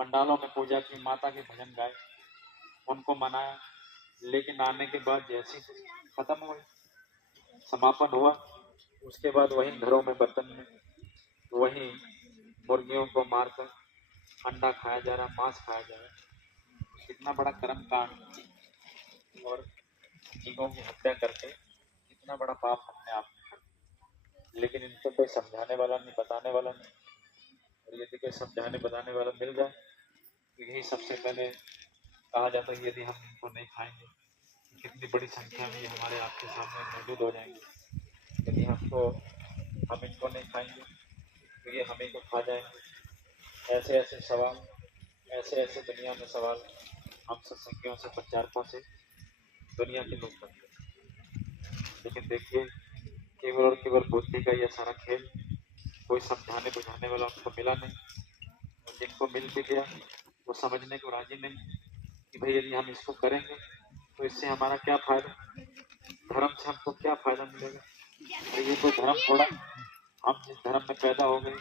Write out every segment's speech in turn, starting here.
पंडालों में पूजा की, माता के भजन गाए, उनको मनाया। लेकिन आने के बाद जैसे ही खत्म हुई, समापन हुआ, उसके बाद वहीं घरों में बर्तन में वहीं मुर्गियों को मारकर अंडा खाया जा रहा, मांस खाया जा रहा। कितना बड़ा कर्म कांड और जीवों की हत्या करके कितना बड़ा पाप हमने आप में कर। लेकिन इनको कोई समझाने वाला नहीं, बताने वाला नहीं। और यदि कोई समझाने बताने वाला मिल जाए तो यही सबसे पहले कहा जाता है, यदि हम इनको नहीं खाएंगे तो कितनी बड़ी संख्या में ये हमारे आपके सामने मौजूद हो जाएंगे। यदि हम इनको नहीं खाएंगे तो ये हमें को खा जाएंगे। ऐसे ऐसे सवाल, ऐसे ऐसे दुनिया में सवाल हम सत्संगियों से, प्रचारकों से दुनिया के लोग करते हैं। लेकिन देखिए, केवल और केवल बुद्धि का यह सारा खेल, कोई समझाने बुझाने वाला उनको मिला नहीं। और जिनको मिल भी गया वो समझने को राजी नहीं कि भाई यदि हम इसको करेंगे तो इससे हमारा क्या फायदा, धर्म से हमको क्या फायदा मिलेगा। और ये कोई धर्म थोड़ा, हम जिस धर्म में पैदा हो गए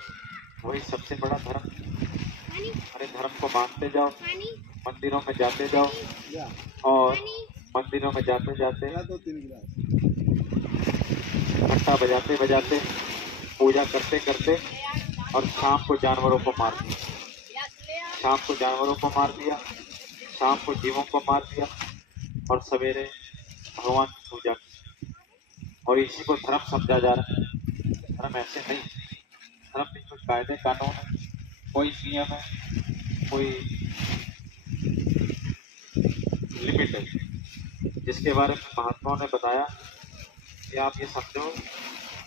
वही सबसे बड़ा धर्म। अरे धर्म को मानते जाओ, मंदिरों में जाते जाओ, और मंदिरों में जाते जाते घंटा बजाते बजाते, पूजा करते करते, और शाम को जानवरों को मार दिया। शाम को जानवरों को मार दिया, शाम को जीवों को मार दिया, और सवेरे भगवान की पूजा की। और इसी को धर्म समझा जा रहा है। धर्म ऐसे नहीं, धर्म में कुछ कायदे कानून है, कोई नियम है, कोई लिमिट है, जिसके बारे में महात्माओं ने बताया कि आप ये समझो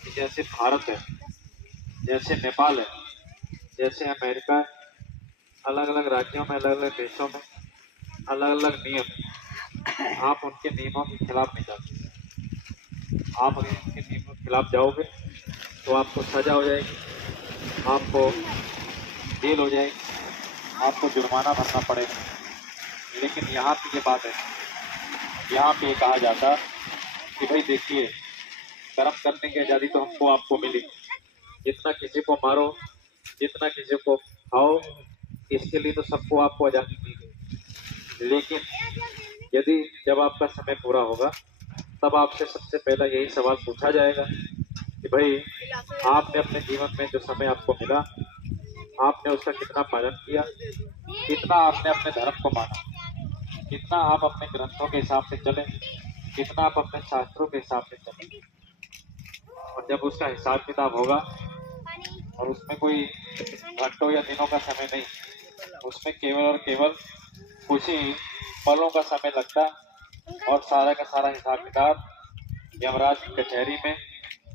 कि जैसे भारत है, जैसे नेपाल है, जैसे अमेरिका है, अलग अलग राज्यों में, अलग अलग देशों में अलग अलग नियम है। आप उनके नियमों के खिलाफ नहीं जाते। आप अगर उनके नियमों के खिलाफ जाओगे तो आपको सजा हो जाएगी, आपको जेल हो जाएगी, आपको जुर्माना भरना पड़ेगा। लेकिन यहाँ पे ये बात है, यहाँ पे कहा जाता कि भाई देखिए, कर्म करने की आज़ादी तो हमको आपको मिली, जितना किसी को मारो, जितना किसी को खाओ, इसके लिए तो सबको आपको आज़ादी दी गई। लेकिन यदि जब आपका समय पूरा होगा तब आपसे सबसे पहला यही सवाल पूछा जाएगा कि भाई आपने अपने जीवन में जो समय आपको मिला, आपने उसका कितना पालन किया, कितना आपने अपने धर्म को माना, कितना आप अपने ग्रंथों के हिसाब से चले, कितना आप अपने शास्त्रों के हिसाब से चले। और जब उसका हिसाब किताब होगा, और उसमें कोई घंटों या दिनों का समय नहीं, उसमें केवल और केवल कुछ ही पलों का समय लगता, और सारा का सारा हिसाब किताब यमराज की कचहरी में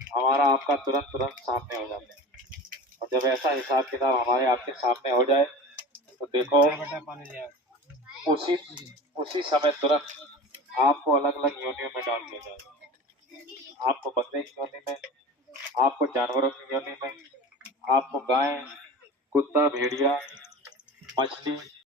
हमारा आपका तुरंत तुरंत सामने हो जाते हैं। और जब ऐसा हिसाब किताब हमारे आपके सामने हो जाए तो देखो, उसी उसी समय तुरंत आपको अलग अलग योनियों में डाल दिया जाएगा। आपको बंदे की योनि में, आपको जानवरों की योनि में, आपको गाय, कुत्ता, भेड़िया, मछली,